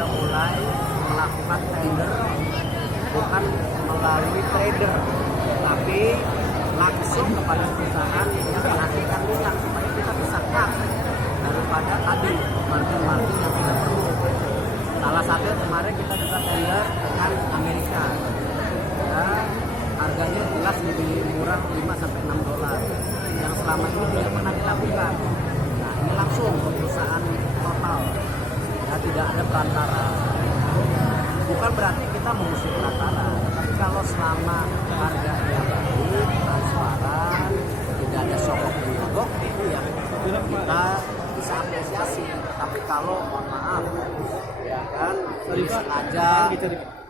sudah mulai melakukan tender, bukan melalui trader, tapi langsung kepada perusahaan yang menghasilkan minyak supaya kita bisa cut daripada tadi margin yang tidak perlu. Salah satu kemarin kita juga tender dengan Amerika, ya, harganya jelas lebih murah 5-6 dolar yang selama ini tidak pernah dilakukan. Nah, ini langsung ke perusahaan total, ya, tidak ada perantara. Bukan berarti kita mengusir perantara, tapi kalau selama harga yang baik, transparan, tidak ada sogok menyogok, itu yang kita bisa apresiasi. Tapi kalau mohon maaf, ya kan, sengaja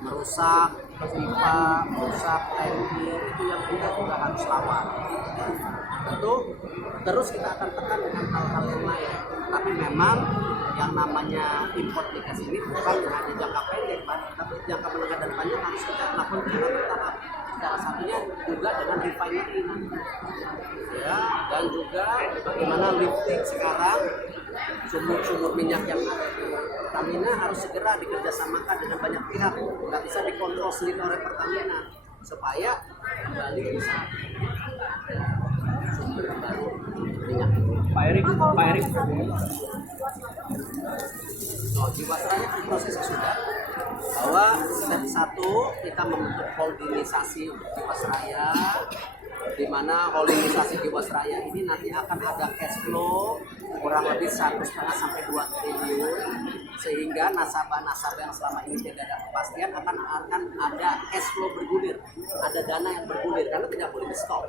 merusak pipa, merusak tangki, itu yang kita juga harus lawan. Tentu terus kita akan tekan dengan hal-hal yang lain. Tapi memang yang namanya import migas ini bukan hanya jangka pendek, Pak, tapi jangka menengah dan panjang harus kita lakukan secara bertahap. Salah satunya juga dengan refinery nanti, ya, dan juga bagaimana lifting sekarang sumur-sumur minyak yang ada di Pertamina harus segera dikerjasamakan dengan banyak pihak, nggak bisa dikontrol sendiri oleh Pertamina supaya kembali bisa sumber baru minyak. Pak Erik. Jiwasraya prosesnya sudah, bahwa step 1 kita membentuk holdingisasi Jiwasraya, di mana holdingisasi Jiwasraya ini nanti akan ada cash flow kurang lebih 1,5 sampai 2 triliun, sehingga nasabah-nasabah yang selama ini tidak ada kepastian akan ada cash flow bergulir, ada dana yang bergulir karena tidak boleh di stop.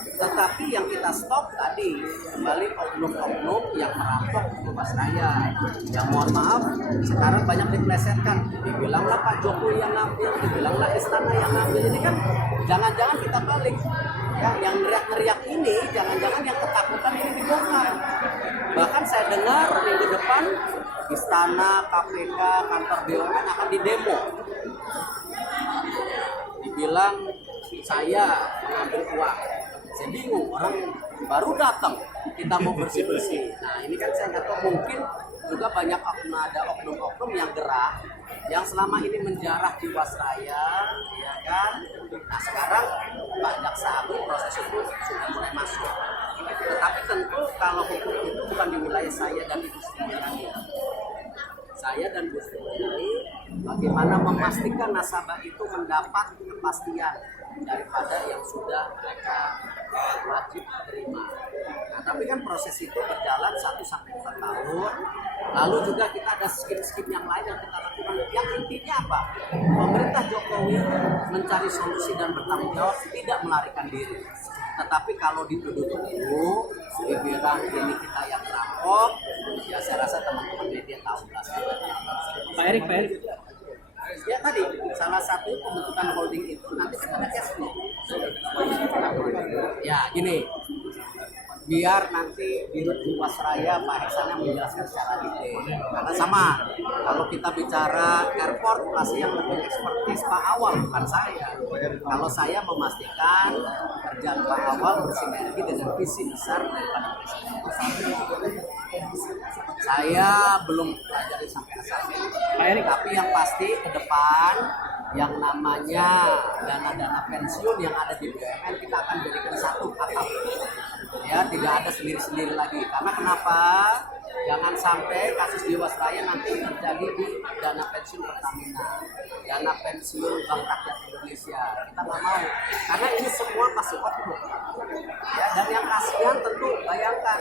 Tetapi yang kita stop tadi kembali oknum-oknum yang merampok Jiwasraya, yang mohon maaf sekarang banyak diplesetkan, dibilanglah Pak Jokowi yang ngambil, dibilanglah istana yang ngambil. Ini kan jangan-jangan kita balik, ya, yang neriak-neriak ini jangan-jangan yang ketakutan ini dibongkar. Bahkan saya dengar minggu depan istana, KPK, kantor BUMN akan didemo. Dibilang saya mengambil uang. Saya bingung, orang baru datang, kita mau bersih-bersih. Nah, ini kan saya nggak tahu, mungkin juga banyak ada oknum-oknum yang gerak, yang selama ini menjarah Jiwasraya, ya kan. Nah, sekarang Pak Jaksa Agung proses hukum sudah mulai masuk. Tetapi tentu kalau hukum itu bukan di wilayah saya dan Ibu Sri Mulyani. Saya dan Bu Sri Mulyani bagaimana memastikan nasabah itu mendapat kepastian daripada yang sudah mereka wajib terima. Nah, tapi kan proses itu berjalan 1-4 tahun. Lalu juga kita ada skim-skim yang lain yang kita lakukan. Yang intinya apa? Pemerintah Jokowi mencari solusi dan bertanggung jawab, tidak melarikan diri. Tetapi kalau dituduh-tuduh, dibilang ini kita yang merampok, ya saya rasa teman-teman media tahu lah. Pak Erik. Ya tadi, salah satu pembentukan holding itu nanti kan ada cash flow. Ya gini, biar nanti di Jiwasraya Pak Heksannya menjelaskan secara detail. Karena sama, kalau kita bicara airport pasti yang lebih ekspertis Pak Awal, bukan saya. Kalau saya memastikan kerjaan Pak Awal bersinergi dengan visi besar daripada Presiden. Saya belum pelajari sampai asalnya. Tapi yang pasti ke depan yang namanya dana-dana pensiun yang ada di BUMN kita akan jadikan satu atap. Ya, tidak ada sendiri-sendiri lagi. Karena kenapa? Jangan sampai kasus Jiwasraya nanti terjadi di dana pensiun Pertamina, dana pensiun Bank Rakyat Indonesia. Kita nggak mau, karena ini semua pasti oknum. Ya, dan yang kasihan tentu bayangkan,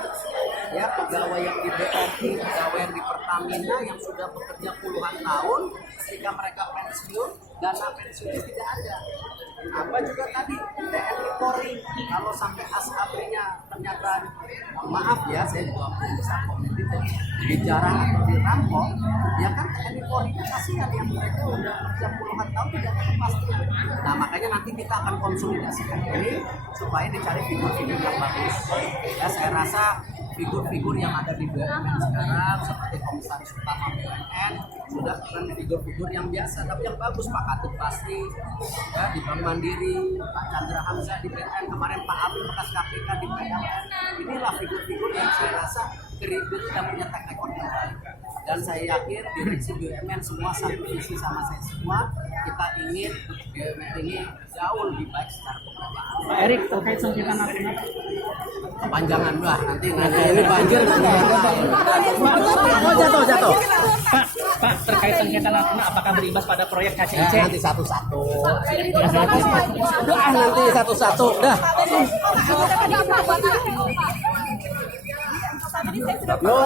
ya, pegawai yang di BRI, pegawai yang di Pertamina yang sudah bekerja puluhan tahun, ketika mereka pensiun, dana pensiunnya tidak ada. Apa juga tadi TNI Polri, kalau sampai ASAB-nya ternyata, maaf ya, saya juga belum bisa komen itu, dijarah atau dirampok, ya kan TNI Polri kasihan yang mereka udah kerja puluhan tahun tidak ada kepastian. Nah, makanya nanti kita akan konsolidasikan ini supaya dicari figur-figur yang bagus. Ya, saya rasa figur-figur yang ada di BUMN sekarang seperti Komisaris Utama BUMN sudah bukan figur-figur yang biasa, tapi yang bagus. Pak Katut Pasti, ya, di Bank Mandiri, Pak Chandra Hamzah di BUMN, kemarin Pak Abil bekas KPK di PLN. Inilah figur-figur yang saya rasa kredibel dan punya track record yang baik. Dan saya yakin direksi BUMN semua satu visi sama saya semua. Kita ingin BUMN ini jauh lebih baik secara kekelolaan. Pak Erik, terkait sengketa Natuna. Kepanjangan lah nanti ini banjir nanti. Oh jatuh. Pak, terkait sengketa Natuna, apakah berimbas pada proyek KCIC? Ya, nanti satu-satu. Udah nanti satu-satu. Dah.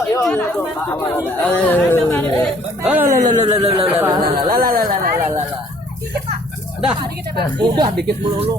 Yo. Udah dikit melulu.